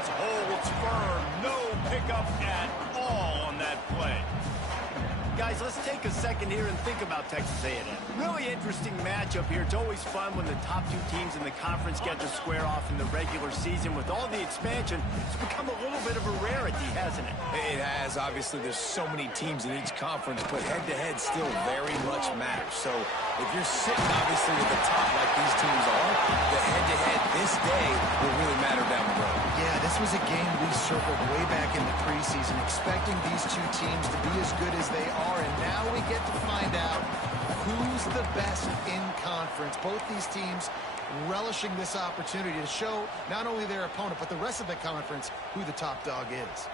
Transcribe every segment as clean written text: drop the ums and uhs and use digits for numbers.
defense holds firm. No pickup at all on that play. Guys, let's take a second here and think about Texas A&M. Really interesting matchup here. It's always fun when the top two teams in the conference get to square off in the regular season. With all the expansion, it's become a little bit of a rarity, hasn't it? It has. Obviously, there's so many teams in each conference, but head-to-head still very much matters. So if you're sitting, obviously, at the top like these teams are, the head-to-head this day will really matter down the road. Yeah, this was a game we circled way back in the preseason, expecting these two teams to be as good as they are, and now we get to find out who's the best in conference. Both these teams relishing this opportunity to show not only their opponent, but the rest of the conference who the top dog is.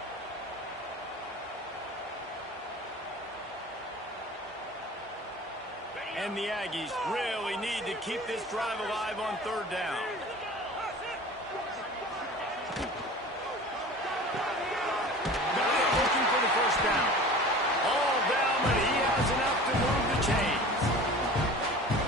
And the Aggies really need to keep this drive alive on third down. Got it, looking for the first down. All down, but he has enough to move the chains.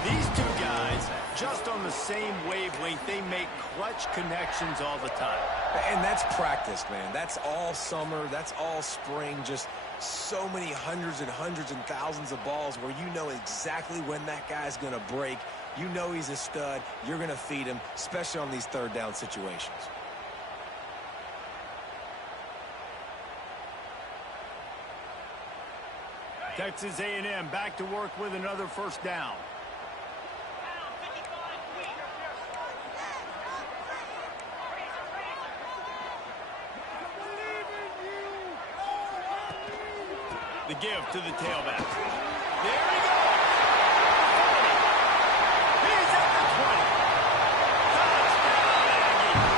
These two guys, just on the same wavelength, they make clutch connections all the time. And that's practice, man. That's all summer. That's all spring. Just so many hundreds and thousands of balls where you know exactly when that guy's going to break. You know he's a stud. You're going to feed him, especially on these third down situations. Texas A&M back to work with another first down. The give to the tailback. There he goes. He's at the 20. Touchdown, Aggies.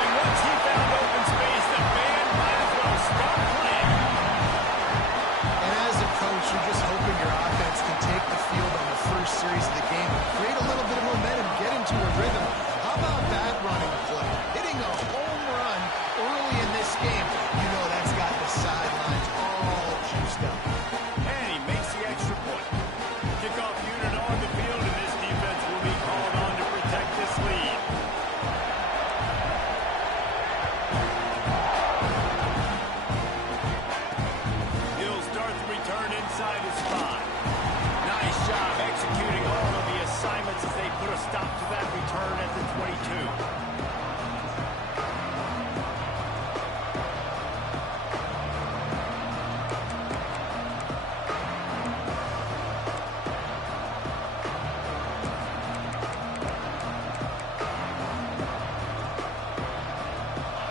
And once he found open space, the band might as well start playing. And as a coach, you're just hoping your offense can take the field on the first series of the game and create a little bit of momentum, get into a rhythm. How about that running play? Hitting a home run early in this game. You know that's got the sidelines all juiced up. And he makes the extra point. Kickoff unit on the field, and this defense will be called on to protect this lead. He'll start the return inside his spot. Nice job executing all of the assignments as they put a stop to that return at the 22.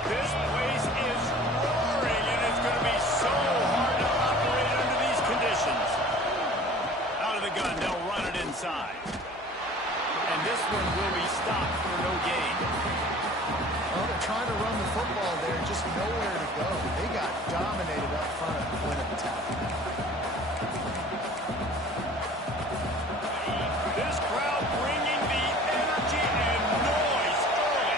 This place is roaring, and it's going to be so hard to operate under these conditions. Out of the gun, they'll run it inside. And this one will be stopped for no gain. Well, they're trying to run the football there, just nowhere to go. They got dominated up front at the point of attack. This crowd bringing the energy and noise early.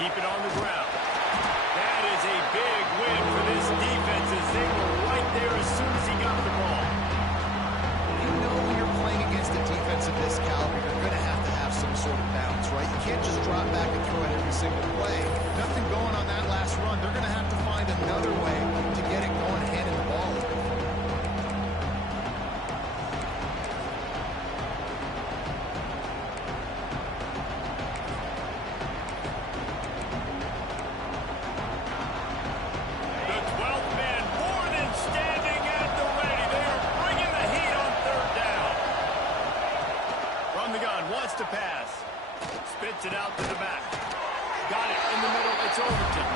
Keep it on the ground. That is a big win for this defense as they were right there as soon as he got the ball. You know when you're playing against a defense of this caliber, you're going to have some sort of balance, right? You can't just drop back and throw it every single play. Nothing going on that last run. They're going to have to find another way to get it going, handing the ball. The 12th man more than standing at the ready. They are bringing the heat on third down. From the gun, wants to pass. Spits it out to the back. Got it in the middle. It's Overton.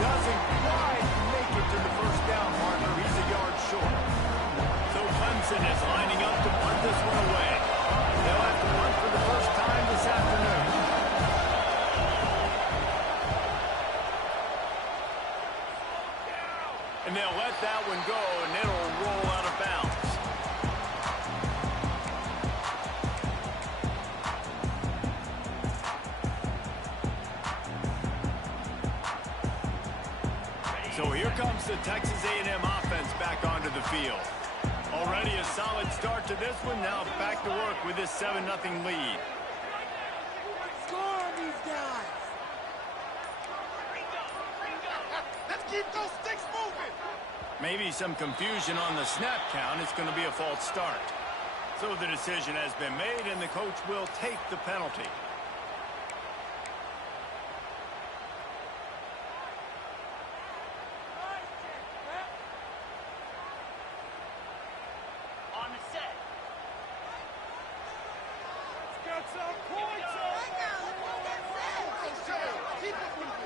Doesn't quite make it to the first down marker. He's a yard short. So Clemson is lining up to punt this one away. They'll have to punt for the first time this afternoon. And they'll let that one go, and it'll roll out of bounds. So here comes the Texas A&M offense back onto the field. Already a solid start to this one. Now back to work with this 7-0 lead. Score on these guys. Keep those sticks moving. Maybe some confusion on the snap count. It's going to be a false start. So the decision has been made, and the coach will take the penalty. On the set. Got some points. Keep it moving.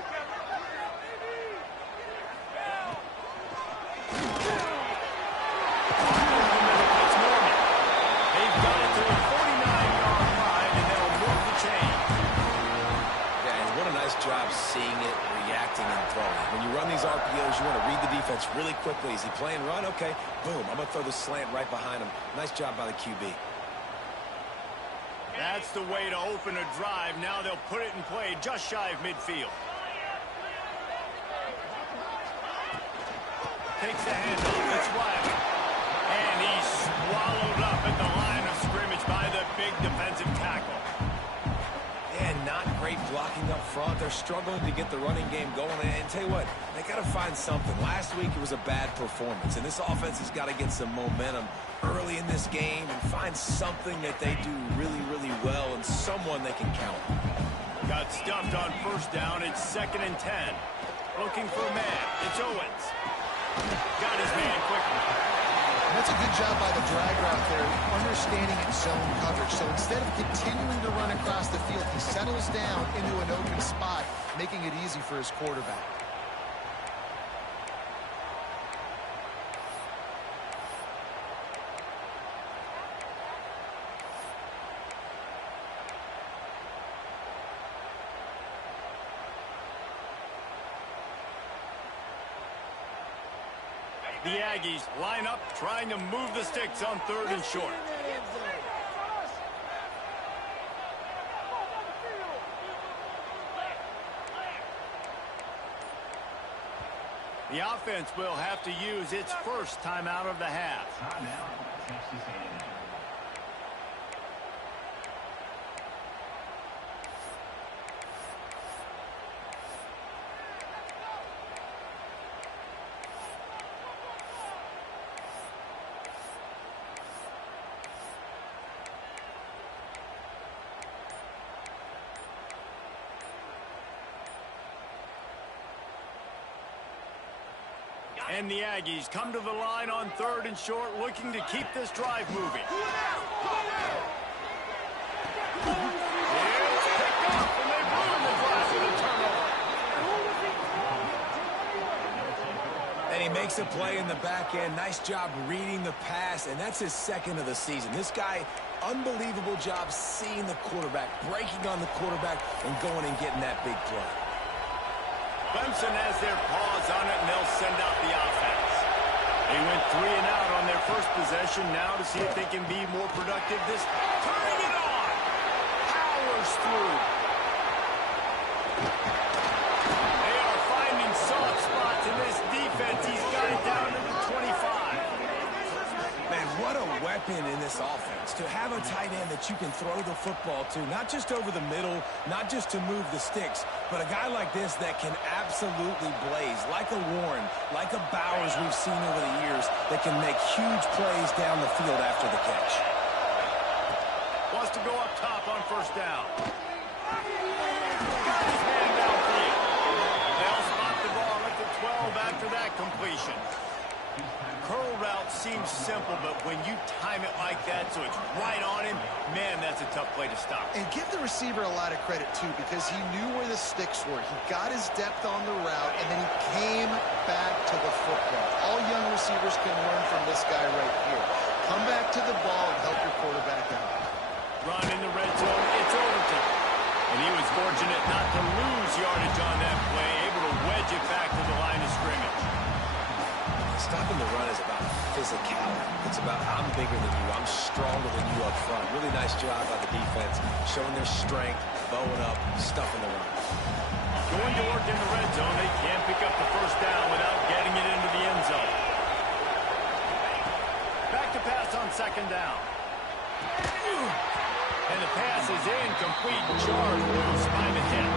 Job seeing it, reacting, and throwing. When you run these RPOs, you want to read the defense really quickly. Is he playing run? Okay, boom. I'm going to throw the slant right behind him. Nice job by the QB. That's the way to open a drive. Now they'll put it in play just shy of midfield. Takes the handoff. It's Riley. And he's swallowed up at the line of scrimmage by the big defensive tackle. And not great blocking up front. They're struggling to get the running game going. And tell you what, they got to find something. Last week it was a bad performance, and this offense has got to get some momentum early in this game and find something that they do really, really well and someone they can count. Got stuffed on first down. It's 2nd and 10. Looking for a man. It's Owens. Got his man quickly. That's a good job by the drag route there, understanding its zone coverage. So instead of continuing to run across the field, he settles down into an open spot, making it easy for his quarterback. The Aggies line up, trying to move the sticks on 3rd and short. The offense will have to use its first timeout of the half. Timeout, Texas A&M. And the Aggies come to the line on 3rd and short, looking to keep this drive moving. It's picked up, and they ruin the drive with a turnover. And he makes a play in the back end. Nice job reading the pass, and that's his 2nd of the season. This guy, unbelievable job seeing the quarterback, breaking on the quarterback, and going and getting that big play. Clemson has their paws on it, and they'll send out the offense. They went 3 and out on their first possession. Now to see if they can be more productive. This turning it on. Powers through. They are finding soft spots in this defense. He's got it down to the 25. Man, what a weapon in this offense. To have a tight end that you can throw the football to, not just over the middle, not just to move the sticks, but a guy like this that can absolutely blaze, like a Warren, like a Bowers we've seen over the years, that can make huge plays down the field after the catch. Wants to go up top on first down. Got his man downfield. They'll spot the ball at the 12 after that completion. Curl route seems simple, but when you time it like that so it's right on him, man, that's a tough play to stop. And give the receiver a lot of credit, too, because he knew where the sticks were. He got his depth on the route, and then he came back to the football. All young receivers can learn from this guy right here. Come back to the ball and help your quarterback out. Run in the red zone, it's Overton. And he was fortunate not to lose yardage on that play, able to wedge it back to the line of scrimmage. Stopping the run is about physicality. It's about I'm bigger than you, I'm stronger than you up front. Really nice job by the defense, showing their strength, bowing up, stuffing the run. Going to work in the red zone, they can't pick up the first down without getting it into the end zone. Back to pass on 2nd down. And the pass is incomplete, jarred loose by the hit.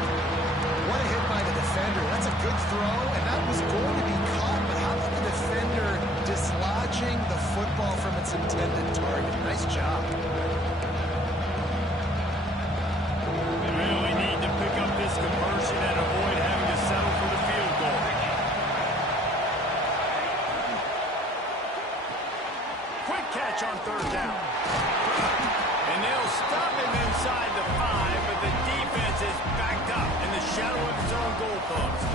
What a hit by the defender. That's a Good throw, and that was going to be caught, but how about the defender dislodging the football from its intended target? Nice job. They really need to pick up this conversion and avoid having to settle for the field goal. Quick catch on third down. And they'll stop him inside the 5, but the defense is backed up in the shadow of its own goalpost.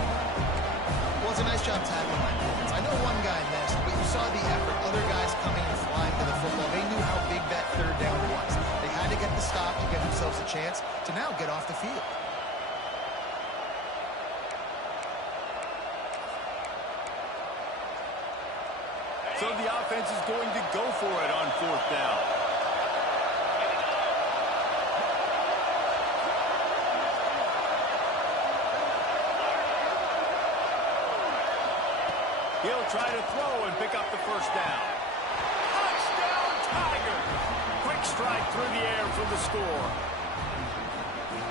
Well, it's a nice job tackling my defense. I know one guy missed, but you saw the effort. Other guys coming and flying to the football. They knew how big that third down was. They had to get the stop to give themselves a chance to now get off the field. So the offense is going to go for it on fourth down. He'll try to throw and pick up the first down. Touchdown, Tigers! Quick strike through the air for the score.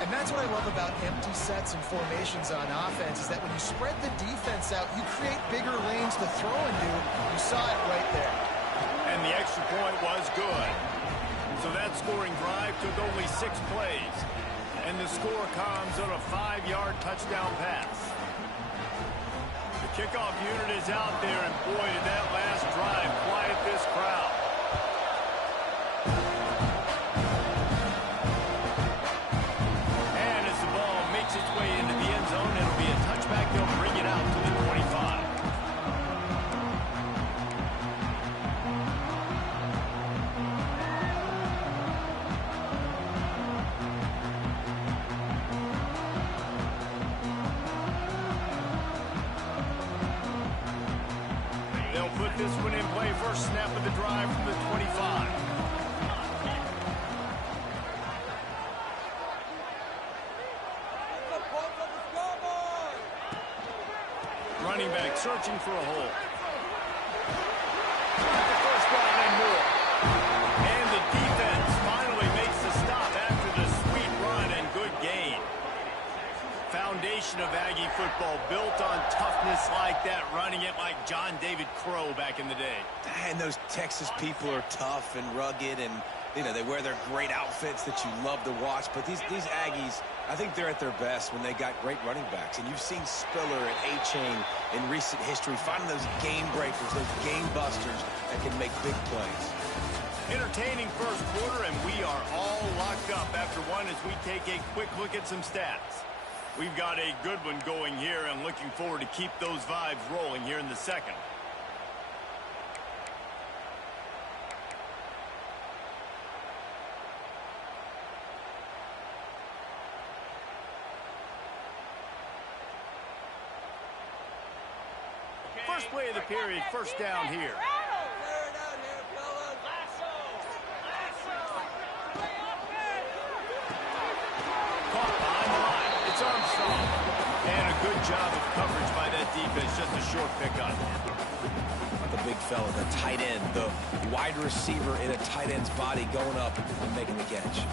And that's what I love about empty sets and formations on offense is that when you spread the defense out, you create bigger lanes to throw into. You saw it right there. And the extra point was good. So that scoring drive took only 6 plays. And the score comes on a 5-yard touchdown pass. The kickoff unit is out there, and boy, did that last drive quiet this crowd. And as the ball makes its way into the end zone, it'll be a touchback. They'll bring it out to the 25. They'll put this one in play. First snap of the drive from the 25. Running back searching for a hole. The first down and more. And the defense finally makes the stop after the sweet run and good gain. Foundation of Aggie football built on toughness like that, running it like John David Crow back in the day. And those Texas people are tough and rugged, and you know they wear their great outfits that you love to watch. But these Aggies, I think they're at their best when they got great running backs. And you've seen Spiller and A-Chain in recent history finding those game breakers, those game busters that can make big plays. Entertaining first quarter, and we are all locked up after one as we take a quick look at some stats. We've got a good one going here, and looking forward to keep those vibes rolling here in the second. First play of the period, first down here. Caught behind the line. It's Armstrong. And a good job of coverage by that defense. Just a short pickup. The big fella, the tight end, the wide receiver in a tight end's body going up and making the catch.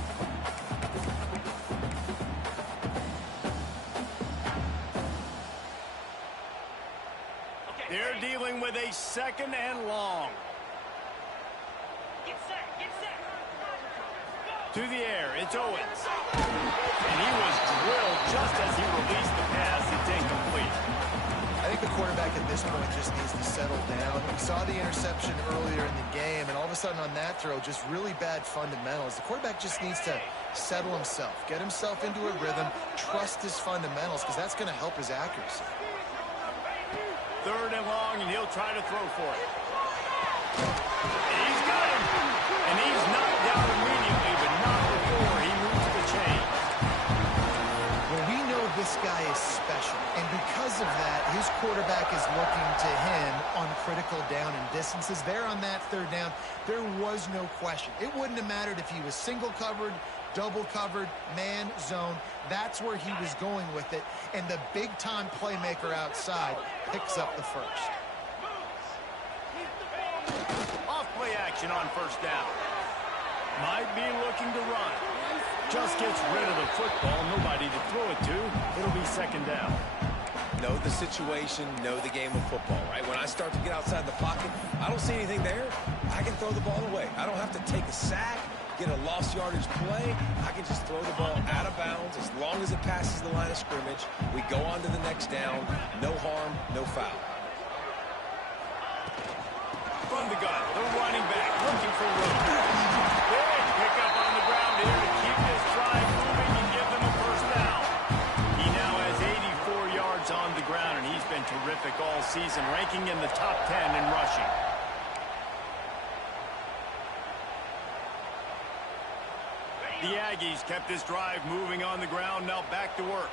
They're dealing with a second and long. Get set, get set. To the air, it's Owens. And he was drilled just as he released the pass. It's incomplete. I think the quarterback at this point just needs to settle down. We saw the interception earlier in the game, and all of a sudden on that throw, just really bad fundamentals. The quarterback just needs to settle himself, get himself into a rhythm, trust his fundamentals, because that's going to help his accuracy. Third and long, and he'll try to throw for it. He's got him. And he's knocked down immediately, but not before he moves the chain. Well, we know this guy is special, and because of that, his quarterback is looking to him on critical down and distances. There on that third down, there was no question. It wouldn't have mattered if he was single covered, double covered, man, zone. That's where he was going with it, and the big-time playmaker outside picks up the first. Off-play action on first down. Might be looking to run. Just gets rid of the football. Nobody to throw it to. It'll be second down. know the situation, know the game of football, right? When I start to get outside the pocket, I don't see anything there. I can throw the ball away. I don't have to take a sack, get a lost yardage play. I can just throw the ball out of bounds as long as it passes the line of scrimmage. We go on to the next down. No harm, no foul. From the gun, the running back looking for room. Big pickup on the ground here to keep this drive moving and give them a first down. He now has 84 yards on the ground, and he's been terrific all season, ranking in the top 10 in rushing. The Aggies kept this drive moving on the ground, now back to work.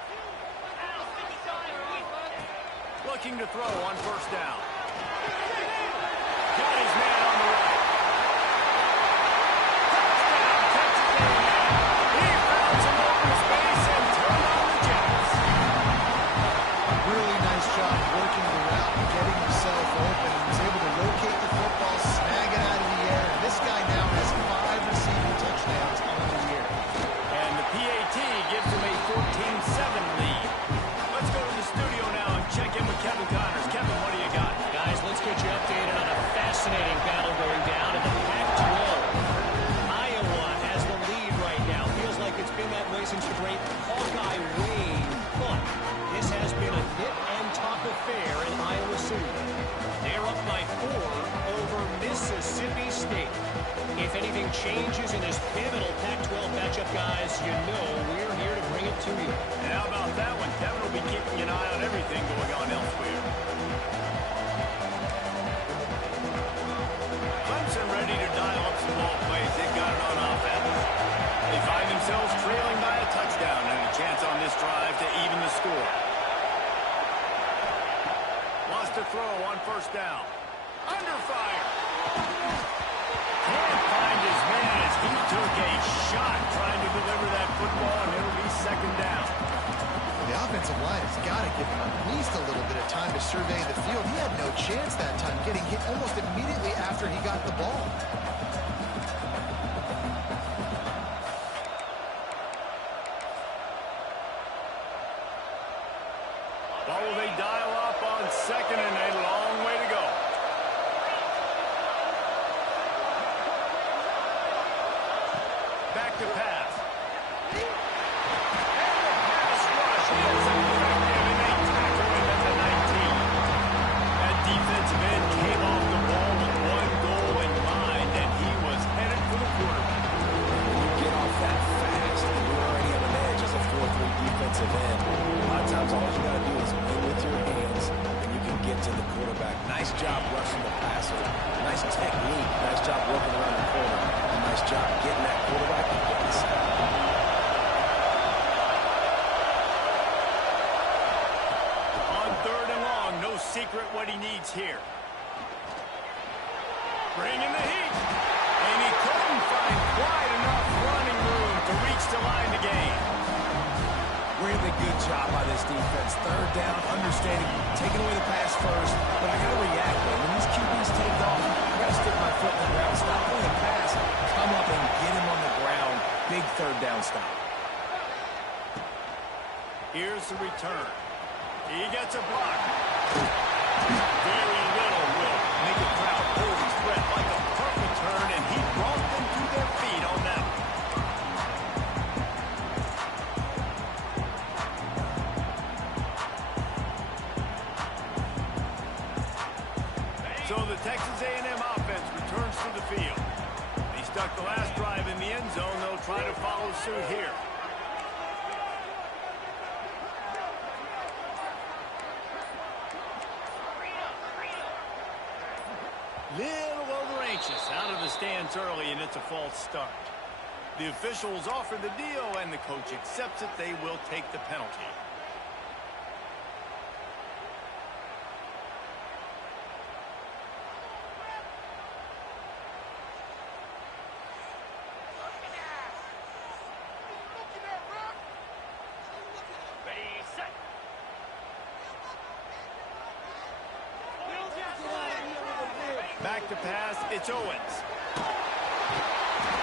Looking to throw on first down. Got his man on the right. Touchdown, Texas A&M. He found some open space and turned on the Jets. Really nice job working the route and getting himself open. He was able to locate the football, snag it out of the air. And this guy now has 5 receiving touchdowns on the year. And the PAT gives him a 14-7 lead. Let's go to the studio now and check in with Kevin Connors. Kevin, what do you got? Guys, let's get you updated on a fascinating battle going down in the Pac-12. Iowa has the lead right now. Feels like it's been that way since the great Hawkeye reign. But this has been a nip and tuck affair in Iowa City. They're up by 4 over Mississippi State. If anything changes in this pivotal Pac-12 matchup, guys, you know we're here to bring it to you. And how about that one? Kevin will be keeping an eye on everything going on elsewhere. Clemson ready to dial up some ball plays. They've got it on offense. They find themselves trailing by a touchdown and a chance on this drive to even the score. Wants to throw on first down. Under fire. Can't find his man as he took a shot trying to deliver that football, and it'll be second down. The offensive line has got to give him at least a little bit of time to survey the field. He had no chance that time, getting hit almost immediately after he got the ball. Well, will they dial up on second and a long way to go? Back to pass. And the pass rush is effective, and they tackle him at the 19. That defensive end came off the ball with one goal in mind, and he was headed for the quarterback. When you get off that fast and you're already on an edge as a 4-3 defensive end, a lot of times all you got to do is win with your hands, and you can get to the quarterback. Nice job rushing the passer. Nice technique. Nice job working around the corner. And nice job getting that quarterback and getting the sack. On third and long, no secret what he needs here. Bringing the heat. And he couldn't find quite enough running room to reach the line to gain. Really good job by this defense. Third down, understanding, taking away the pass first. But I got to react, man. When these QBs take off, I got to stick my foot in the ground, stop playing pass, come up and get him on the ground. Big third down stop. Here's the return. He gets a block. Very little will make a crowd hold his breath like a perfect turn, and he brought them to their feet on that one. So the Texas A&M offense returns to the field. They stuck the last drive in the end zone. They'll try to follow suit here. Little over anxious out of the stands early, and it's a false start. The officials offer the deal, and the coach accepts it. They will take the penalty. Back to pass, it's Owens.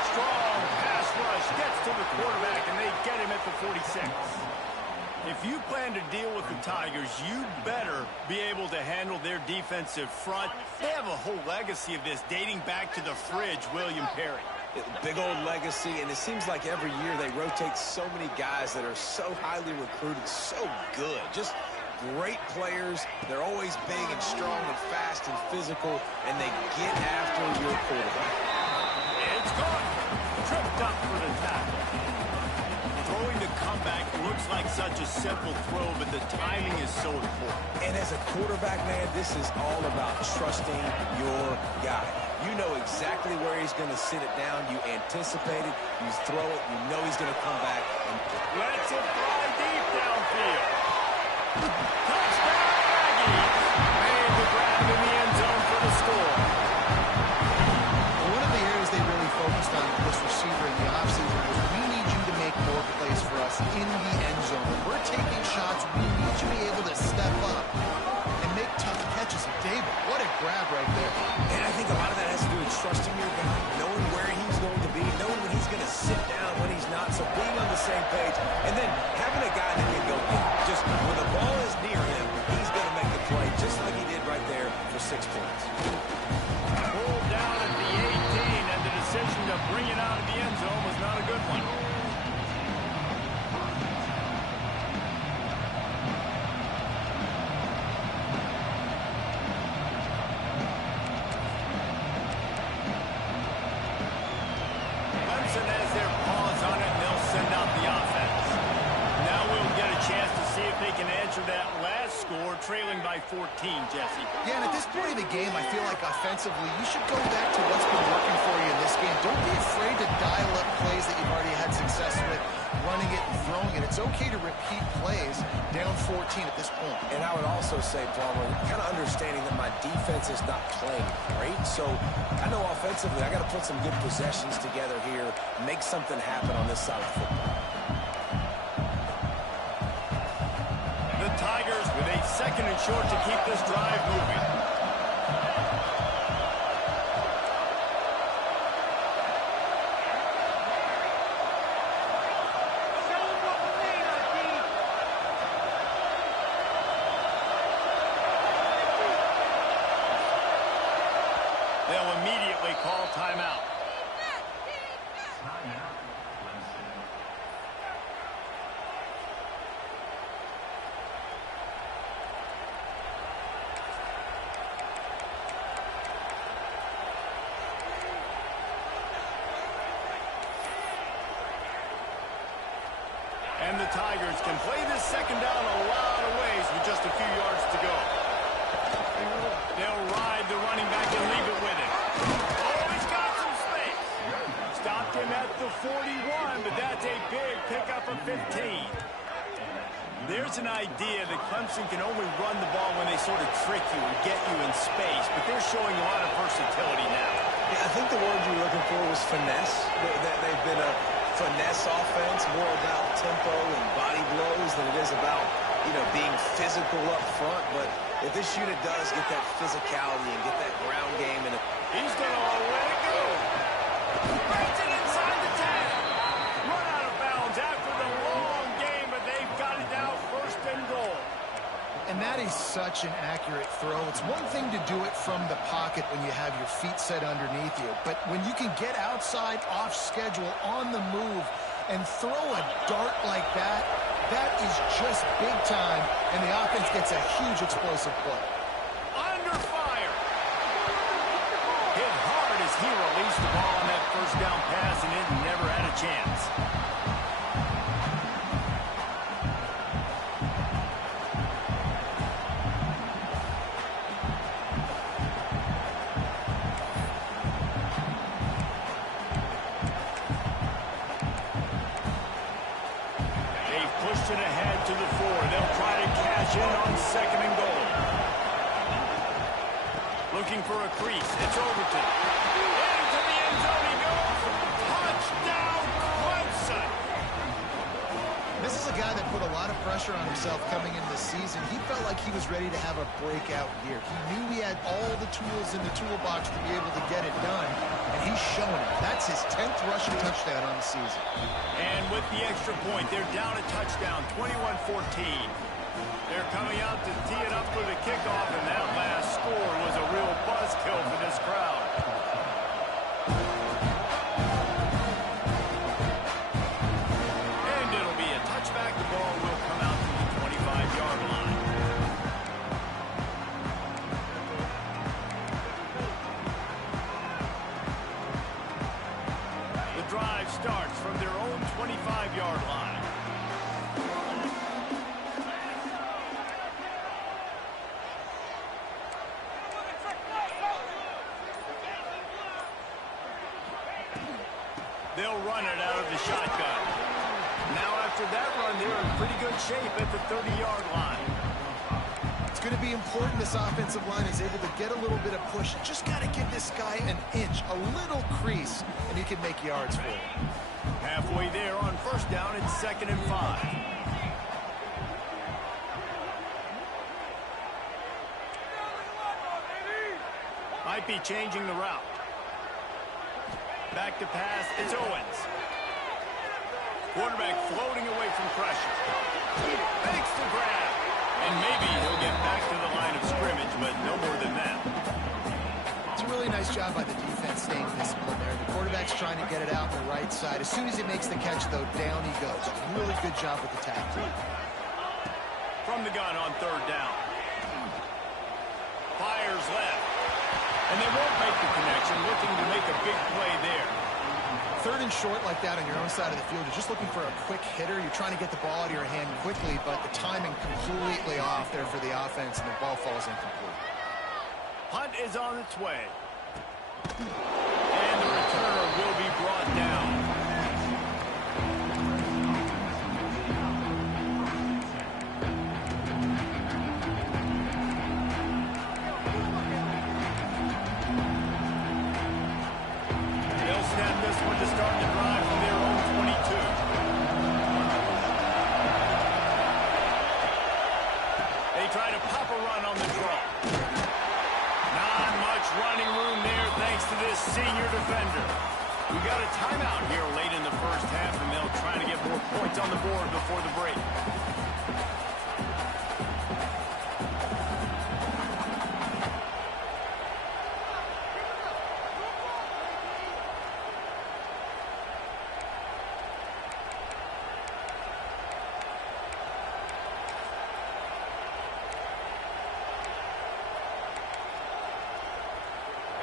Strong pass rush gets to the quarterback, and they get him at the 46. If you plan to deal with the Tigers, you better be able to handle their defensive front. They have a whole legacy of this dating back to the fridge, William Perry. Big old legacy, and it seems like every year they rotate so many guys that are so highly recruited, so good. Just great players. They're always big and strong and fast and physical, and they get after your quarterback. It's gone. Tripped up for the tackle. Throwing the comeback looks like such a simple throw, but the timing is so important. And as a quarterback, man, this is all about trusting your guy. You know exactly where he's going to sit it down. You anticipate it. You throw it. You know he's going to come back. And lets it fly deep downfield. Touchdown, Aggies. Made the grab in the end zone for the score. One of the areas they really focused on with this receiver in the offseason was we need you to make more plays for us in the end zone. When we're taking shots, we need you to be able to step up and make tough catches. David, what a grab right there. And I think a lot of that has to do with trusting your guy, knowing where he's going to be, knowing when he's going to sit down, when he's not, so being on the same page, and then having a guy that can go get it. Just when the ball is near him, he's going to make the play, just like he did right there for 6 points. Pulled down at the 18, and the decision to bring it out of the end zone was not a good one. Clemson has their paws on it, and they'll send out the offense. Now we'll get a chance to see if they can answer that last score, trailing by 14, Jesse. Yeah, and at this point of the game, I feel like offensively, you should go back to what's been working for you in this game. Don't be afraid to dial up plays that you've already had success with, running it and throwing it. It's okay to repeat plays down 14 at this point. And I would also say, Palmer, kind of understanding that my defense is not playing great. So I know offensively I got to put some good possessions together here, make something happen on this side of the football. The Tigers with a second and short to keep this drive moving. They'll immediately call timeout. Timeout, Clemson. And the Tigers can play this second down a lot of ways with just a few yards to go. They'll ride the running back and leave it with him. Oh, he's got some space. Stopped him at the 41, but that's a big pickup of 15. There's an idea that Clemson can only run the ball when they sort of trick you and get you in space, but they're showing a lot of versatility now. Yeah, I think the word you were looking for was finesse. They've been a finesse offense, more about tempo and body blows than it is about, being physical up front. But if this unit does get that physicality and get that ground game, and he's going to let it go. Breaks it inside the 10. Run out of bounds after the long game, but they've got it now first and goal. And that is such an accurate throw. It's one thing to do it from the pocket when you have your feet set underneath you, but when you can get outside, off schedule, on the move, and throw a dart like that, that is just big time, and the offense gets a huge explosive play. Under fire. Hit hard as he released the ball on that first down pass, and it never had a chance. Pushed it ahead to the 4. They'll try to cash in on second and goal. Looking for a crease. It's Overton. Into the end zone he goes. Touchdown, Clemson. This is a guy that put a lot of pressure on himself coming into this season. He felt like he was ready to have a breakout year. He knew he had all the tools in the toolbox to be able to get it done, and he's showing it. That's his 10th rushing touchdown on the season. And with the extra point, they're down a touchdown, 21-14. They're coming out to tee it up for the kickoff, and that last score was a real buzzkill for this crowd. And it'll be a touchback. The ball will come out to the 25-yard line. The drive starts from their own 25-yard line. They'll run it out of the shotgun. Now after that run, they're in pretty good shape at the 30-yard line. It's going to be important this offensive line is able to get a little bit of push. Just got to give this guy an inch, a little crease, and he can make yards for it. Halfway there on first down, it's 2nd and 5. Might be changing the route. Back to pass, it's Owens. Quarterback floating away from pressure. Makes the grab. And maybe he'll get back to the line of scrimmage, but no more than that. It's a really nice job by the defense staying disciplined there. The quarterback's trying to get it out the right side. As soon as he makes the catch, though, down he goes. Really good job with the tackle. From the gun on 3rd down. Fires left. And they won't make the connection, looking to make a big play there. 3rd and short like that on your own side of the field. You're just looking for a quick hitter. You're trying to get the ball out of your hand quickly, but the timing completely off there for the offense, and the ball falls incomplete. Hunt is on its way. And the returner will be brought down. This one to start the drive from their own 22. They try to pop a run on the draw. Not much running room there thanks to this senior defender. We got a timeout here late in the first half, and they'll try to get more points on the board before the break.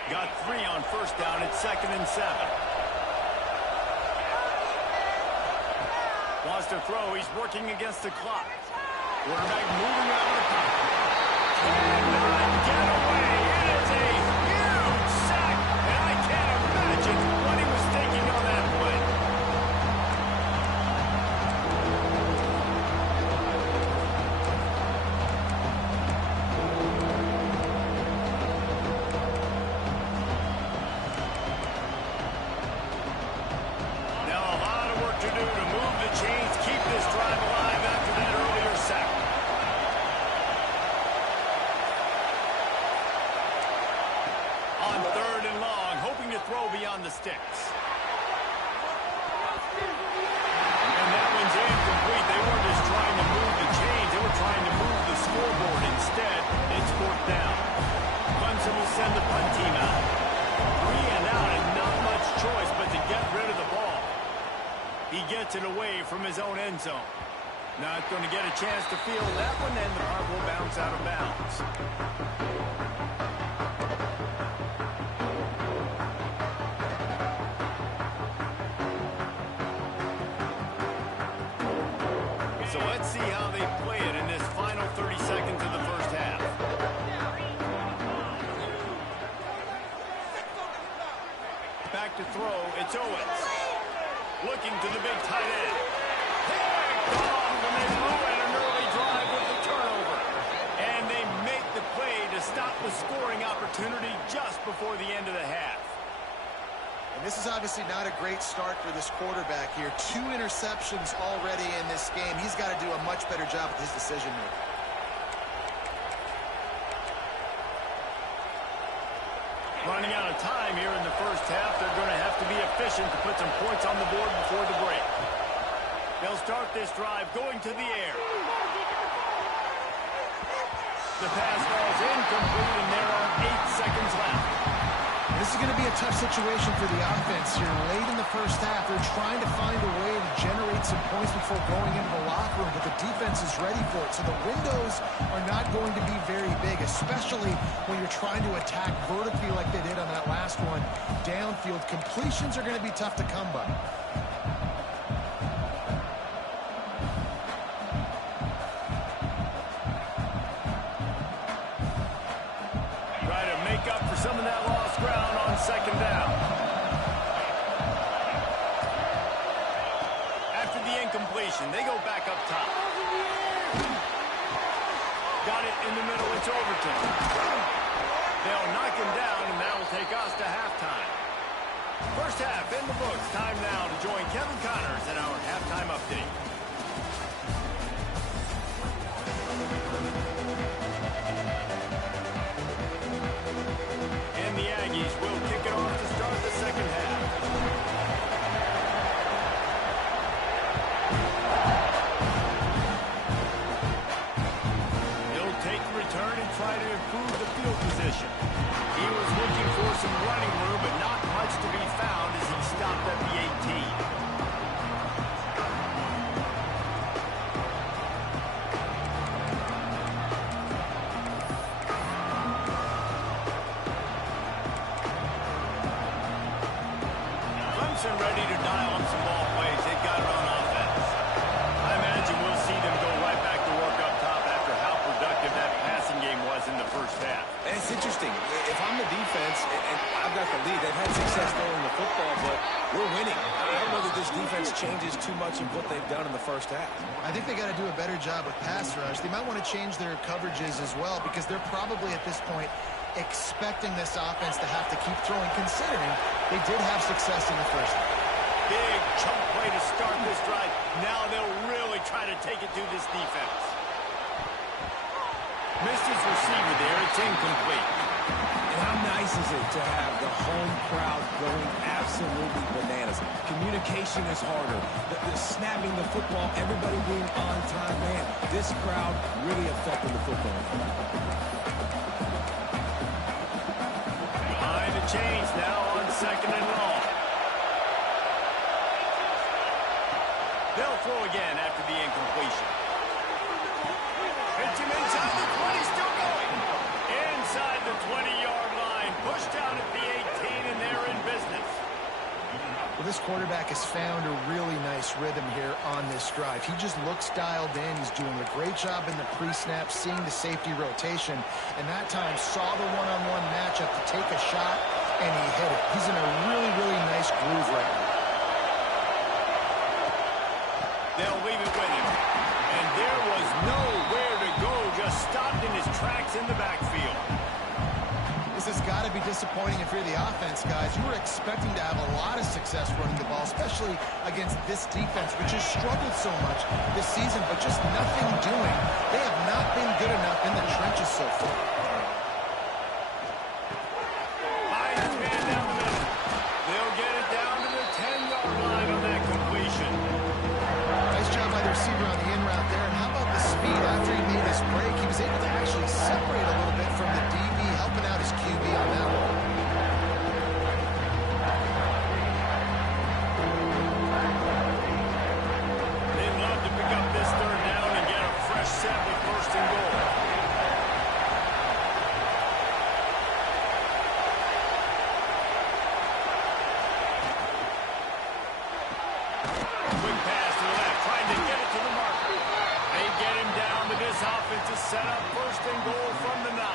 Got 3 on first down at 2nd and 7. Wants to throw. He's working against the clock. Quarterback moving out of the pocket. Cannot get away. It is a huge sack. And I can't imagine what he was thinking on that play. The sticks. And that one's incomplete. They weren't just trying to move the chains. They were trying to move the scoreboard. Instead, it's 4th down. Clemson will send the punt team out. 3 and out and not much choice but to get rid of the ball. He gets it away from his own end zone. Not going to get a chance to field that one, and the punt will bounce out of bounds. So let's see how they play it in this final 30 seconds of the first half. Back to throw, it's Owens. Looking to the big tight end. Picked off, and they ruin an early drive with the turnover. And they make the play to stop the scoring opportunity just before the end of the half. And this is obviously not a great start for this quarterback here. 2 interceptions already in this game. He's got to do a much better job with his decision-making. Running out of time here in the first half. They're going to have to be efficient to put some points on the board before the break. They'll start this drive going to the air. The pass falls incomplete, and there are 8 seconds left. This is going to be a tough situation for the offense here. Late in the first half, they're trying to find a way to generate some points before going into the locker room, but the defense is ready for it. So the windows are not going to be very big, especially when you're trying to attack vertically like they did on that last one. Downfield completions are going to be tough to come by. Some of that lost ground on second down. After the incompletion, they go back up top. Got it in the middle. It's Overton. They'll knock him down, and that will take us to halftime. First half in the books. Time now to join Kevin Connors in our halftime update. Will kick it off to start the second half. He'll take the return and try to improve the field position. He was looking for some running room, but not much to be found as he stopped at the 18. Ready to dial up some ball plays. They've got it on offense. I imagine we'll see them go right back to work up top after how productive that passing game was in the first half. And it's interesting. If I'm the defense and I've got the lead, they've had success throwing the football, but we're winning. I don't know that this defense changes too much of what they've done in the first half. I think they got to do a better job with pass rush. They might want to change their coverages as well, because they're probably at this point expecting this offense to have to keep throwing, considering they did have success in the first half. Big chunk play to start this drive. Now they'll really try to take it to this defense. Missed his receiver there. It's incomplete. And how nice is it to have the home crowd going absolutely bananas? Communication is harder. The snapping the football, everybody being on time. Man, this crowd really affecting the football. Behind the chains now on second and long. They'll throw again after the incompletion. Hits him inside the 20, still going. Inside the 20-yard line, pushed out at the 18, and they're in business. Well, this quarterback has found a really nice rhythm here on this drive. He just looks dialed in. He's doing a great job in the pre-snap, seeing the safety rotation, and that time saw the one-on-one matchup to take a shot, and he hit it. He's in a really, really nice groove right now. They'll leave it with him. And there was nowhere to go, just stopped in his tracks in the backfield. This has got to be disappointing if you're the offense, guys. You were expecting to have a lot of success running the ball, especially against this defense, which has struggled so much this season, but just nothing doing. They have not been good enough in the trenches so far. Hines man down the middle. They'll get it down to the 10-yard line on that completion. Nice job by the receiver on the in route there. And how about the speed after he made his break? He was able to actually separate a little bit from the DB, helping out his QB on that one. They'd love to pick up this third down and get a fresh set with first and goal. Quick pass to the left, trying to get it to the marker. They get him down to this offense to set up first and goal from the 9.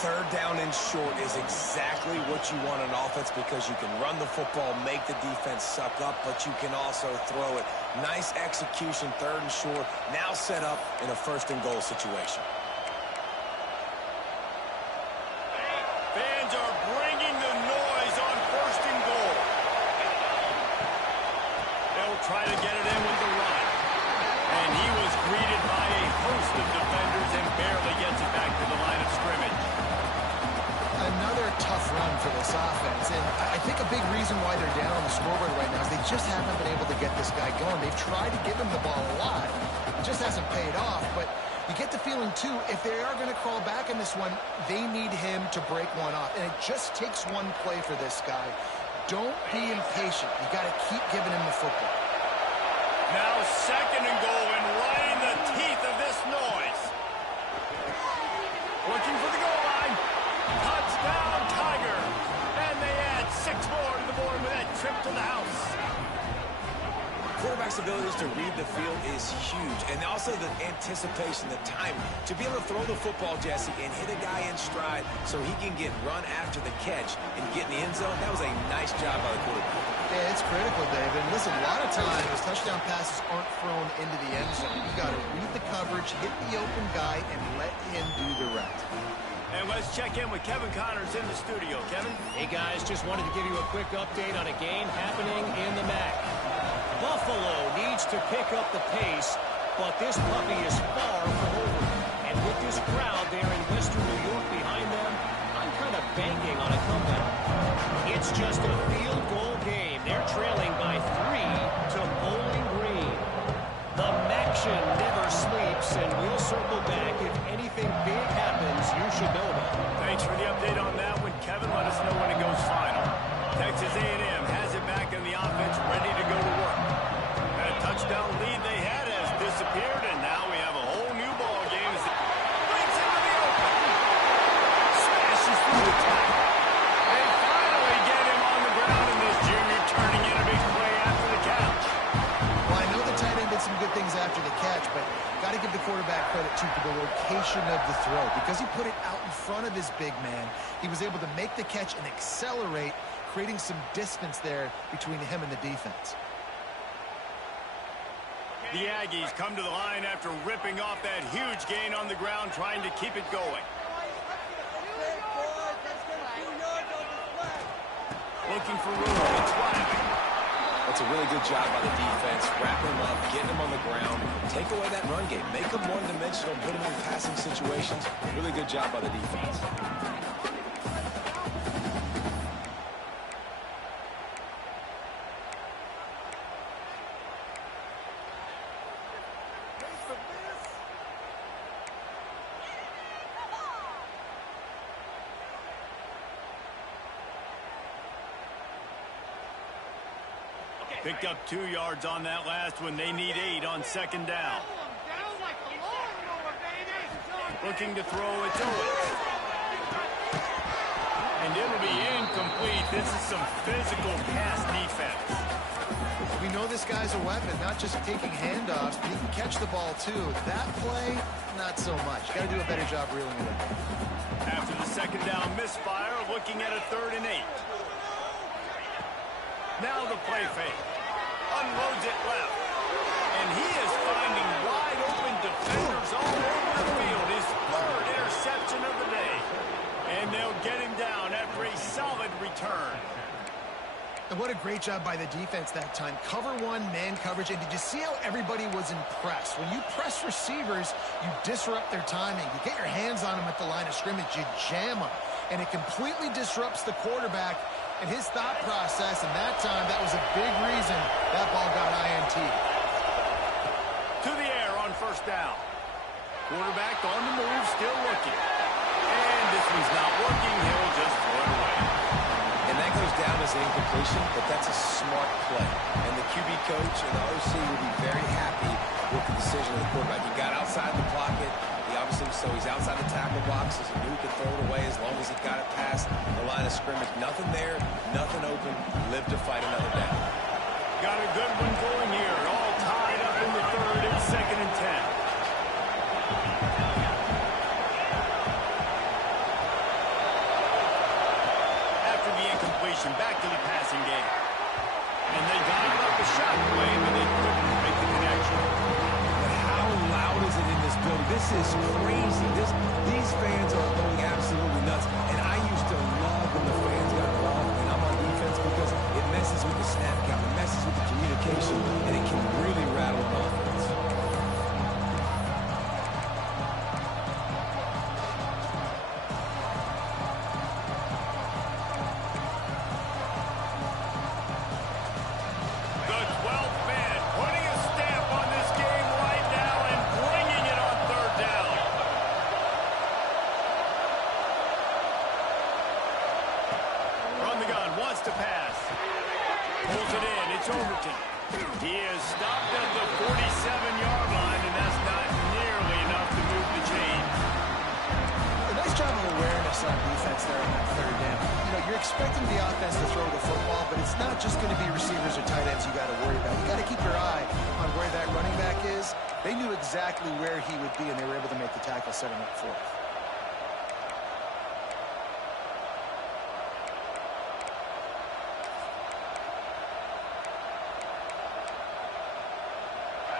Third down and short is exactly what you want on offense, because you can run the football, make the defense suck up, but you can also throw it. Nice execution, third and short, now set up in a first and goal situation. Fans are bringing the noise on first try to get it in with the run. And he was greeted by a host of defenders and barely gets it back to the line of scrimmage. Another tough run for this offense, and I think a big reason why they're down on the scoreboard right now is they just haven't been able to get this guy going. They've tried to give him the ball a lot. It just hasn't paid off, but you get the feeling, too, if they are going to crawl back in this one, they need him to break one off, and it just takes one play for this guy. Don't be impatient. You got to keep giving him the football. Now 2nd and goal, and right in the teeth of this noise. Looking for the goal line. Touchdown, Tiger. And they add 6 more to the board with that trip to the house. Quarterback's abilities to read the field is huge, and also the anticipation, the time to be able to throw the football, Jesse, and hit a guy in stride so he can get run after the catch and get in the end zone. That was a nice job by the quarterback. Yeah, it's critical, David. Listen, a lot of times touchdown passes aren't thrown into the end zone. You got to read the coverage, hit the open guy, and let him do the rest. And let's check in with Kevin Connors in the studio. Kevin? Hey, guys, just wanted to give you a quick update on a game happening in the MAC. Buffalo needs to pick up the pace, but this puppy is far from over. And with this crowd there in Western New York behind them, I'm kind of banking on a comeback. It's just a field goal game. They're trailing by 3 to Bowling Green. The Maction never sleeps, and we'll circle back. If anything big happens, you should know about it. Thanks for the update on that one, Kevin. Let us know when it goes final. Texas A&M has it back in the offense, ready to go to work. That touchdown lead they had has disappeared, and now we have a whole new ball game as it breaks into the open. Smashes through the tackle. And finally get him on the ground, and this junior turning in a big play after the catch. Well, I know the tight end did some good things after the catch, but got to give the quarterback credit, too, for the location of the throw. Because he put it out in front of his big man, he was able to make the catch and accelerate, creating some distance there between him and the defense. The Aggies come to the line after ripping off that huge gain on the ground, trying to keep it going. Looking for room. It's Wiley. That's a really good job by the defense. Wrapping him up, getting him on the ground, take away that run game, make him one-dimensional, put him in passing situations. Really good job by the defense. Picked up 2 yards on that last one. They need 8 on 2nd down. Looking to throw, it's Owens. And it'll be incomplete. This is some physical pass defense. We know this guy's a weapon, not just taking handoffs, but he can catch the ball, too. That play, not so much. Got to do a better job reeling it in. After the 2nd down misfire, looking at a 3rd and 8. Now the play fake. Unloads it left. And he is finding wide open defenders all over the field. His 3rd interception of the day. And they'll get him down after a solid return. And what a great job by the defense that time. Cover 1, man coverage. And did you see how everybody was impressed? When you press receivers, you disrupt their timing. You get your hands on them at the line of scrimmage. You jam them. And it completely disrupts the quarterback and his thought process, and that time, that was a big reason that ball got INT. To the air on 1st down. Quarterback on the move, still looking. And this one's not working. He'll just throw it away. And that goes down as an incompletion, but that's a smart play. And the QB coach and the OC will be very happy with the decision of the quarterback. He got outside the pocket. He obviously, so he's outside the tackle box. He knew he could throw it away as long as he got it past the line of scrimmage. Nothing there, nothing open. Live to fight another down. Got a good one going here. All tied up in the 3rd and 2nd and 10. After the incompletion, back to the passing game. And they got him up the shot way, but they couldn't make the connection. But how loud is it in this building? This is crazy. These fans are going absolutely nuts. And I used to love when the fans got involved and I'm on defense because it messes with the snap count. It messes messes with the communication, and it can really rattle an offense. The 12th man putting a stamp on this game right now and bringing it on third down. From the gun, wants to pass. Pulls it in, it's Overton. He is stopped at the 47-yard line, and that's not nearly enough to move the chains. A nice job of awareness on defense there on that third down. You know, you're expecting the offense to throw the football, but it's not just going to be receivers or tight ends you got to worry about. You got to keep your eye on where that running back is. They knew exactly where he would be, and they were able to make the tackle, setting up for it.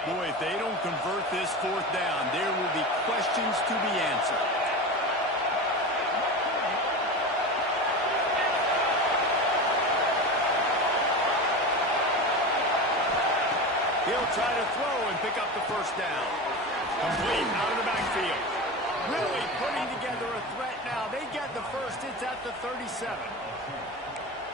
Boy, if they don't convert this fourth down, there will be questions to be answered. He'll try to throw and pick up the first down. Complete out of the backfield. Really putting together a threat now. They get the first. It's at the 37.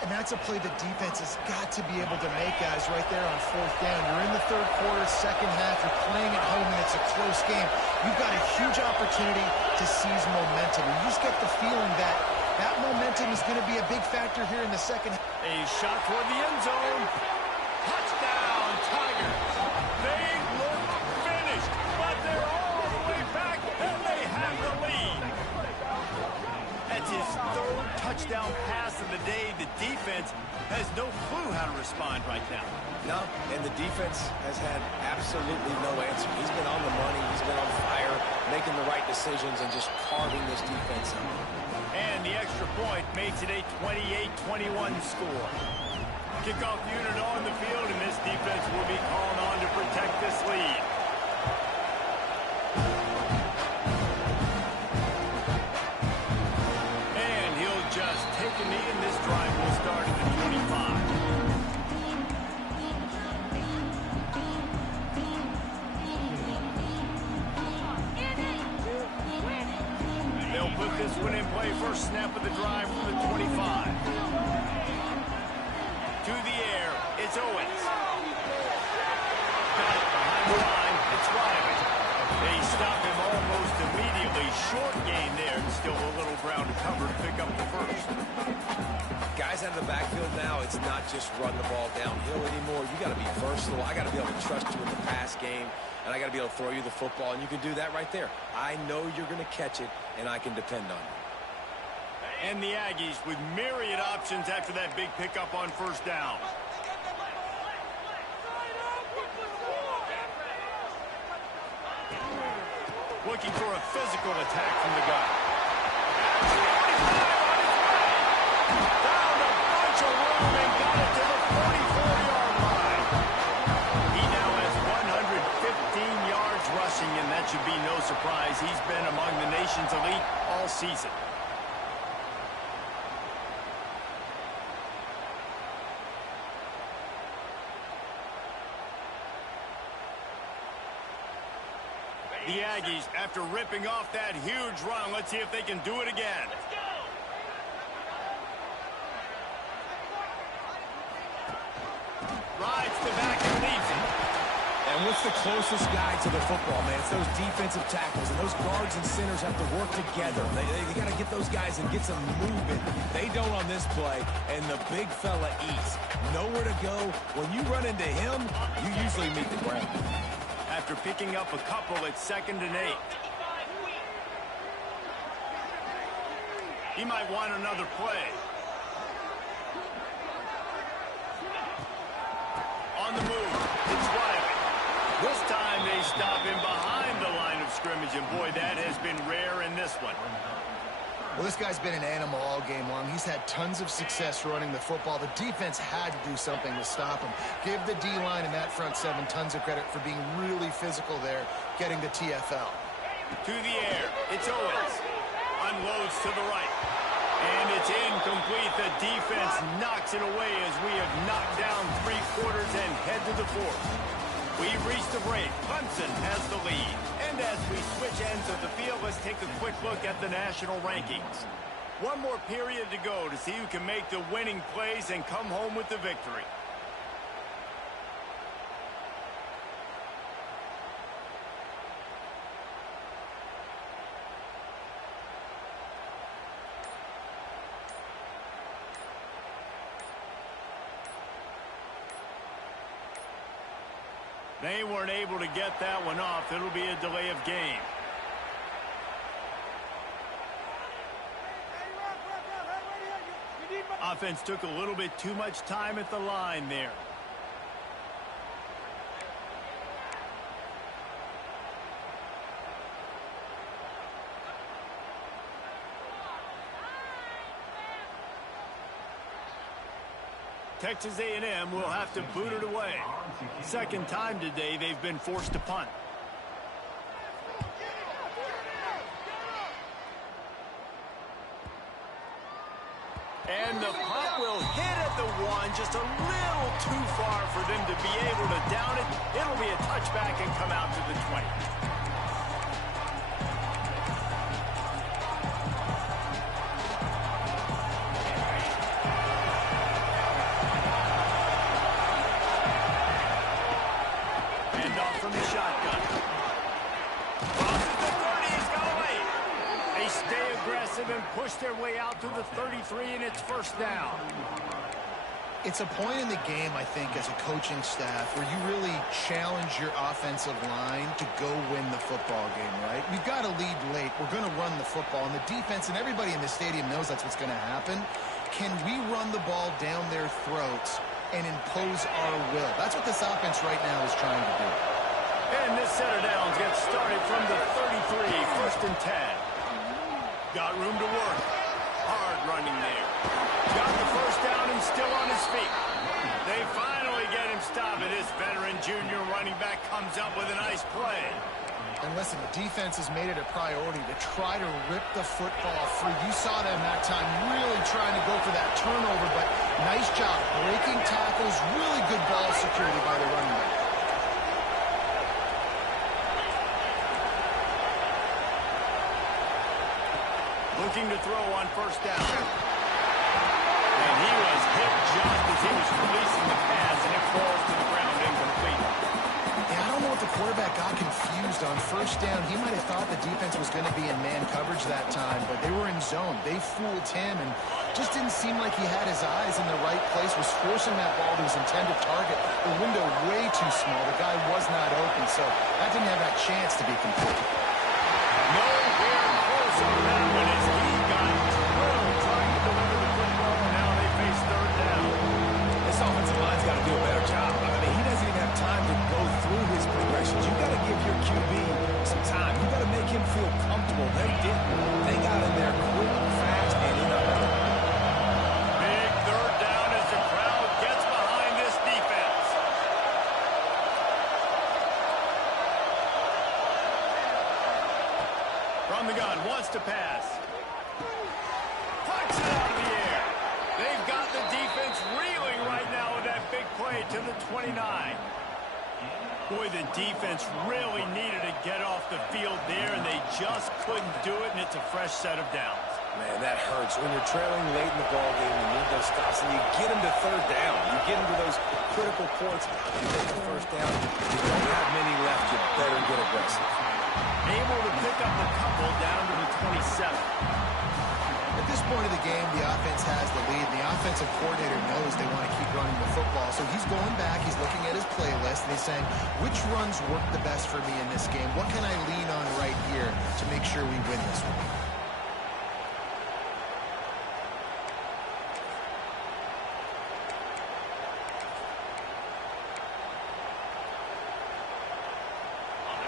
And that's a play the defense has got to be able to make, guys, right there on fourth down. You're in the third quarter, second half. You're playing at home, and it's a close game. You've got a huge opportunity to seize momentum. And you just get the feeling that that momentum is going to be a big factor here in the second half. A shot toward the end zone. Touchdown, Tigers. They look finished, but they're all the way back, and they have the lead. That's his third touchdown pass of the day. The defense has no clue how to respond right now. No, and the defense has had absolutely no answer. He's been on the money. He's been on fire, making the right decisions and just carving this defense up. And the extra point makes it a 28-21 score. Kickoff unit on the field, and this defense will be called on to protect this lead. And he'll just take a knee, and this drive will start at the 25. They'll put this one in play. First snap of the drive from the 25. To the air, it's Owens. Got it behind the line, it's Riley. They stop him almost immediately. Short gain there, and still a little ground to cover to pick up the first. Guys out of the backfield now, it's not just run the ball downhill anymore. You got to be versatile. I got to be able to trust you in the pass game, and I got to be able to throw you the football, and you can do that right there. I know you're going to catch it, and I can depend on you. And the Aggies with myriad options after that big pickup on first down. Looking for a physical attack from the gun. Found a bunch of room and got it to the 44-yard line. He now has 115 yards rushing, and that should be no surprise. He's been among the nation's elite all season. The Aggies, after ripping off that huge run, let's see if they can do it again. Rides to back and leaves it. And what's the closest guy to the football, man? It's those defensive tackles, and those guards and centers have to work together. They got to get those guys and get some movement. They don't on this play, and the big fella eats. Nowhere to go. When you run into him, you usually meet the ground. After picking up a couple, it's 2nd and 8. He might want another play. On the move, it's Riley. This time they stop him behind the line of scrimmage, and boy, that has been rare in this one. Well, this guy's been an animal all game long. He's had tons of success running the football. The defense had to do something to stop him. Give the D-line and that front seven tons of credit for being really physical there, getting the TFL. To the air, it's Owens. Unloads to the right. And it's incomplete. The defense knocks it away as we have knocked down 3 quarters and head to the 4th. We've reached the break. Clemson has the lead. And as we switch ends of the field, let's take a quick look at the national rankings. One more period to go to see who can make the winning plays and come home with the victory. They weren't able to get that one off. It'll be a delay of game. Offense took a little bit too much time at the line there. Texas A&M will have to boot it away. Second time today they've been forced to punt. And the punt will hit at the 1, just a little too far for them to be able to down it. It'll be a touchback and come out to the 20. From the shotgun. Crosses the 30, he's got away. They stay aggressive and push their way out to the 33, and it's first down. It's a point in the game, I think, as a coaching staff where you really challenge your offensive line to go win the football game, right? We've got to lead late. We're going to run the football, and the defense and everybody in the stadium knows that's what's going to happen. Can we run the ball down their throats and impose our will? That's what this offense right now is trying to do. And this set of downs gets started from the 33, first and 10. Got room to work. Hard running there. Got the first down and still on his feet. They finally get him stopped. This veteran junior running back comes up with a nice play. And listen, the defense has made it a priority to try to rip the football free. You saw them that time really trying to go for that turnover, but nice job breaking tackles. Really good ball security by the running back. Looking to throw on first down. And he was hit just as he was releasing the pass, and it falls to the ground incomplete. Yeah, I don't know if the quarterback got confused on first down. He might have thought the defense was going to be in man coverage that time, but they were in zone. They fooled him and just didn't seem like he had his eyes in the right place, was forcing that ball to his intended target. The window way too small. The guy was not open, so that didn't have that chance to be complete. Nowhere close on that one as he got drilled trying to deliver the football, and now they face third down. This offensive line's got to do a better job. I mean, he doesn't even have time to go through his progressions. You got to give your QB some time. You got to make him feel comfortable. They didn't. They got in there quick, fast, and in a hurry. Big third down as the crowd gets behind this defense. From the gun, wants to pass. Punch it out of the air. They've got the defense reeling right now with that big play to the 29. Boy, the defense really needed to get off the field there, and they just couldn't do it, and it's a fresh set of downs. Man, that hurts. When you're trailing late in the ballgame, you need those stops, and you get them to third down. You get them to those critical points. You take the first down. You don't have many left. You better get aggressive. Able to pick up a couple down to the 27. At this point of the game, the offense has the lead. The offensive coordinator knows they want to keep running the football, so he's going back, he's looking at his playlist, and he's saying, which runs work the best for me in this game? What can I lean on right here to make sure we win this one?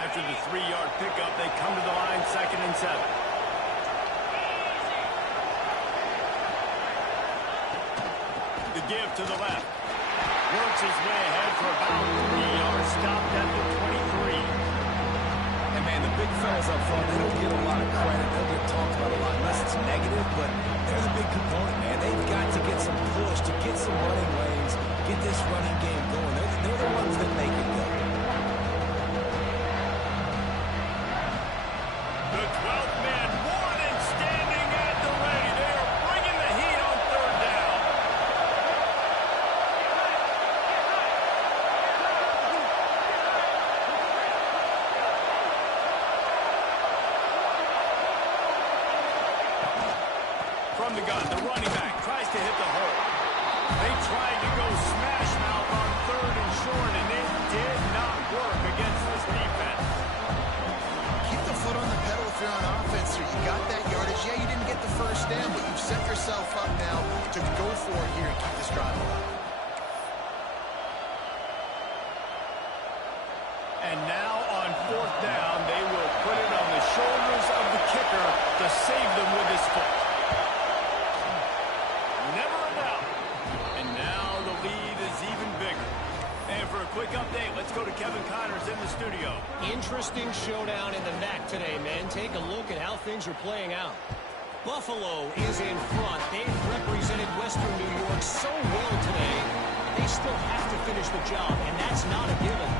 After the 3-yard pickup, they come to the line, 2nd and 7. The give to the left. Works his way ahead for about 3 yards, stopped at the 23. And, man, the big fellas up front, they don't get a lot of credit. They'll get talked about a lot unless it's negative, but they're the big component, man. They've got to get some push, to get some running lanes, get this running game going. They're the ones that make it go. The 12th man more than standing at the ready. They are bringing the heat on third down. From the gun, the running back tries to hit the hole. They tried to go smash mouth on third and short, and it did not work against this defense. Keep the foot on the pedal if you're on offense here. You got that yardage. Yeah, you didn't get the first down, but you've set yourself up now to go for it here and keep this drive alive. And now on fourth down, they will put it on the shoulders of the kicker to save them with his foot. Never a doubt. And now the lead is even bigger. And for a quick update, let's go to Kevin Connors in the studio. Interesting showdown in the MAC today, men. Take a look at how things are playing out. Buffalo is in front. They've represented Western New York so well today. They still have to finish the job, and that's not a given.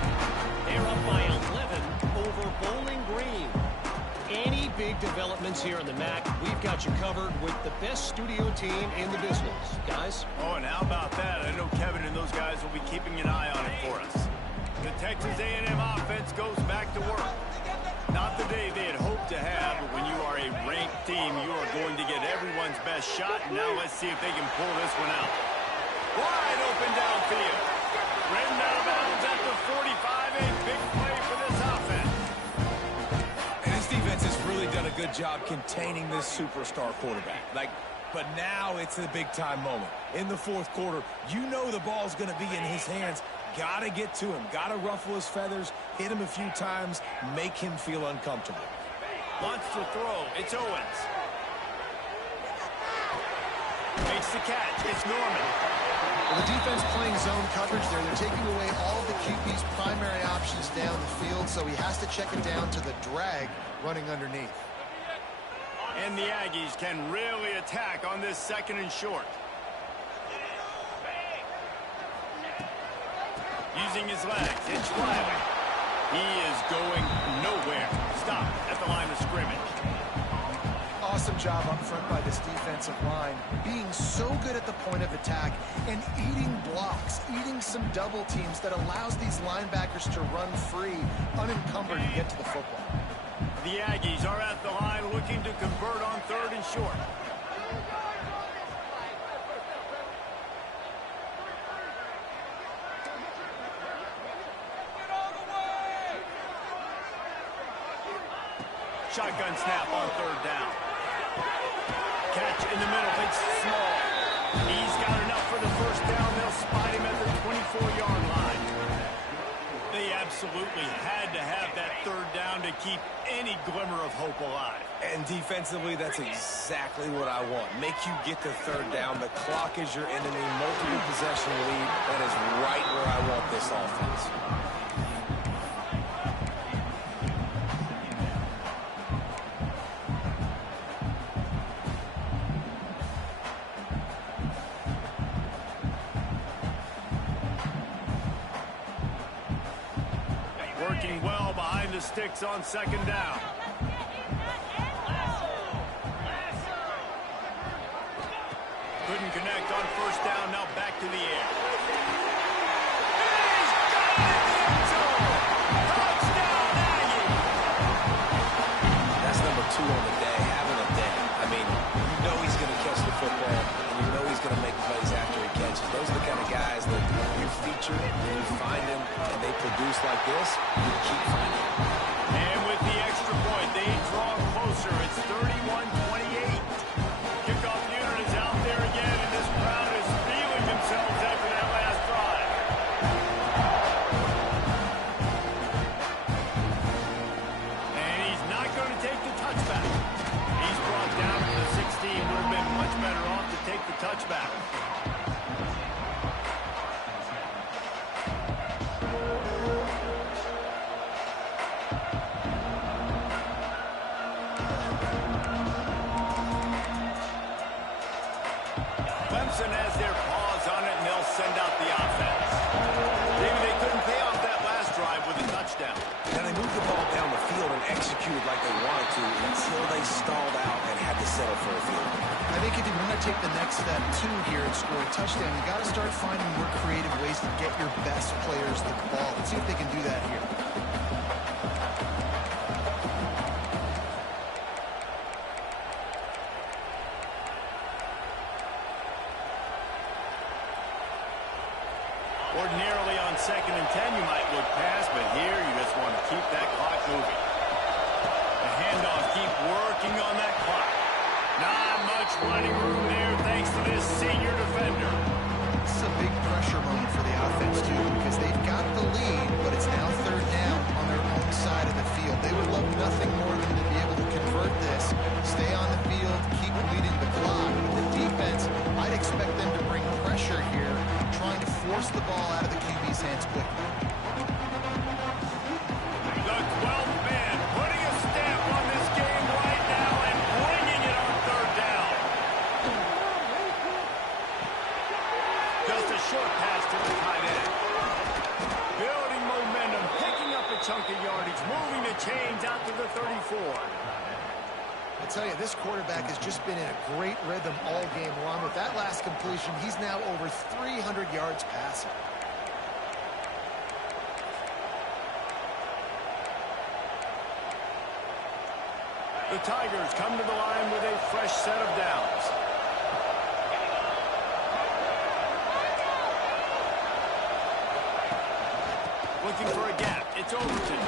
They're up by 11 over Bowling Green. Any big developments here in the MAC, we've got you covered with the best studio team in the business. Guys? Oh, and how about that? I know Kevin and those guys will be keeping an eye on it for us. The Texas A&M offense goes back to work. Not the day they had hoped to have, but when you are a ranked team, you are going to get everyone's best shot. And now let's see if they can pull this one out. Wide open downfield. Ridden out of bounds at the 45. A big play for this offense. And this defense has really done a good job containing this superstar quarterback. But now it's a big-time moment. In the fourth quarter, you know the ball's going to be in his hands. Got to get to him. Got to ruffle his feathers, hit him a few times, make him feel uncomfortable. Wants to throw. It's Owens. Makes the catch. It's Norman. Well, the defense playing zone coverage there. They're taking away all the QB's primary options down the field, so he has to check it down to the drag running underneath. And the Aggies can really attack on this second and short. Using his legs, it's Riley. He is going nowhere. Stop at the line of scrimmage. Awesome job up front by this defensive line, being so good at the point of attack and eating blocks, eating some double teams that allows these linebackers to run free, unencumbered, and get to the football. The Aggies are at the line looking to convert on third and short. Shotgun snap on third down. Catch in the middle, it's small. He's got enough for the first down. They'll spot him at the 24-yard line. They absolutely had to have that third down to keep any glimmer of hope alive. And defensively, that's exactly what I want. Make you get the third down. The clock is your enemy. Multiple possession lead. That is right where I want this offense. Working well behind the sticks on second down. Couldn't connect on first down. Now back to the air. He's got it in the end zone. Touchdown, Aggie. That's number 2 on the day, having a day. I mean, you know he's going to catch the football, and you know he's going to make plays after he catches. Those are the kind of guys that you feature, and you find them, and they produce like this, you keep finding them. And with the extra point, they draw closer. It's 31-28. Kickoff unit is out there again, and this crowd is feeling themselves after that last drive. And he's not going to take the touchback. He's brought down to the 16. Would have been much better off to take the touchback. Clemson has their paws on it, and they'll send out the offense. Maybe they couldn't pay off that last drive with a touchdown. Now they moved the ball down the field and executed like they wanted to until they stalled out and had to settle for a field goal. I think if you want to take the next step, too, here and score a touchdown, you got to start finding more creative ways to get your best players the ball. Let's see if they can do that here. Ordinarily on 2nd and 10, you might look past, but here you just want to keep that clock moving. The handoff, keep working on that clock. Not much running room there thanks to this senior defender. This is a big pressure moment for the offense, too, because they've got the lead, but it's now 3rd down on their own side of the field. They would love nothing more than to be able to convert this, stay on the field, keep leading the clock. The defense, I'd expect them to bring pressure here, trying to force the ball out of the QB's hands quickly. The 12th man putting a stamp on this game right now and bringing it on 3rd down. Just a short pass to the tight end. Building momentum, picking up a chunk of yardage, moving the chains out to the 34. I tell you, this quarterback has just been in a great rhythm all game long. With that last completion, he's now over 300 yards passing. The Tigers come to the line with a fresh set of downs. Looking for a gap. It's Overton.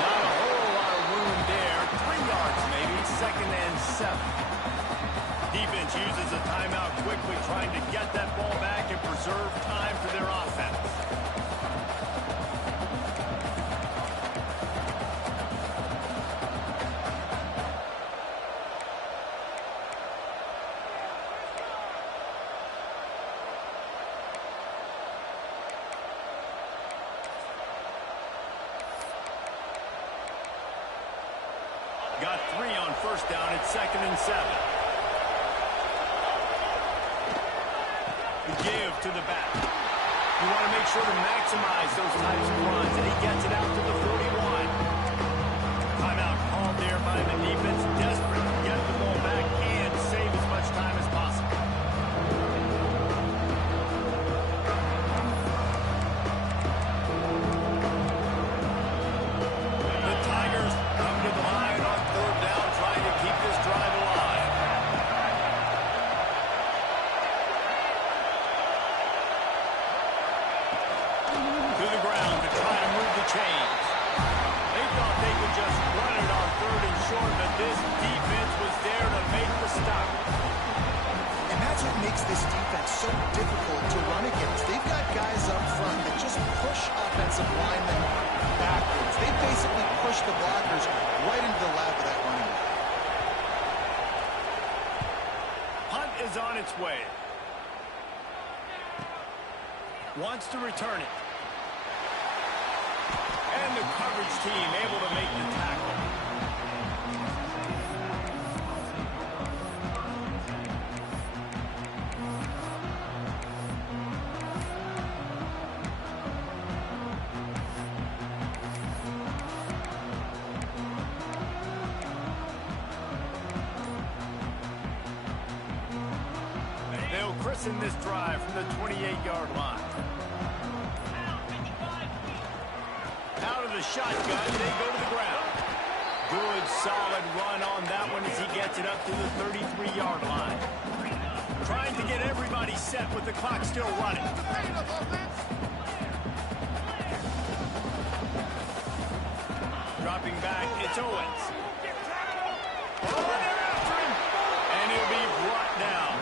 Not a whole lot of room there. 3 yards maybe. 2nd and 7. Defense uses a timeout quickly, trying to get that ball back and preserve time for their offense. Got 3 on 1st down. It's 2nd and 7. The give to the back. You want to make sure to maximize those types of runs, and he gets it out to the 41. Timeout called there by the defense, desperate to get the ball back and save as much time as possible. The Tigers come to the line on 3rd down, trying to keep this drive alive. To the ground to try to move the chains. They thought they could just run it on 3rd and short, but this defense was there to make the stop. And that's what makes this defense so difficult to run against. They've got guys up front that just push offensive linemen backwards. They basically push the blockers right into the lap of that running back. Hunt is on its way. Wants to return it. And the coverage team able to make the tackle. They'll christen this drive from the 28-yard line. Out of the shotgun, they go to the ground. Good, solid run on that one as he gets it up to the 33-yard line. Trying to get everybody set with the clock still running. Dropping back, it's Owens. Oh, they're after him. And he'll be brought down.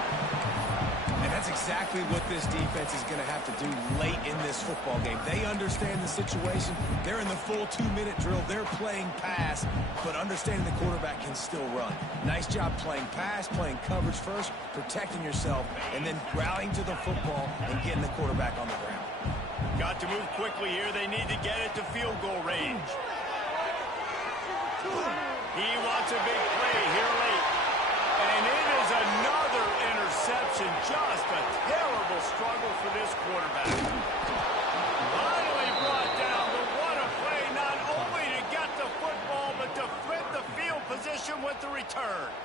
And that's exactly what this defense is going to have to do late in this football game. They understand the situation. They're in the full 2-minute drill. They're playing pass, but understanding the quarterback can still run. Nice job playing pass, playing coverage first, protecting yourself, and then rallying to the football and getting the quarterback on the ground. Got to move quickly here. They need to get it to field goal range. He wants a big play here late. And it is another interception. Just a return.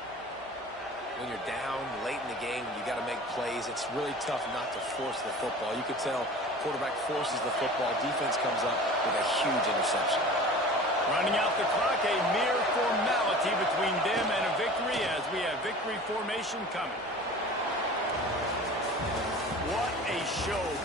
When you're down late in the game, you got to make plays. It's really tough not to force the football. You could tell quarterback forces the football. Defense comes up with a huge interception. Running out the clock, a mere formality between them and a victory as we have victory formation coming. What a show.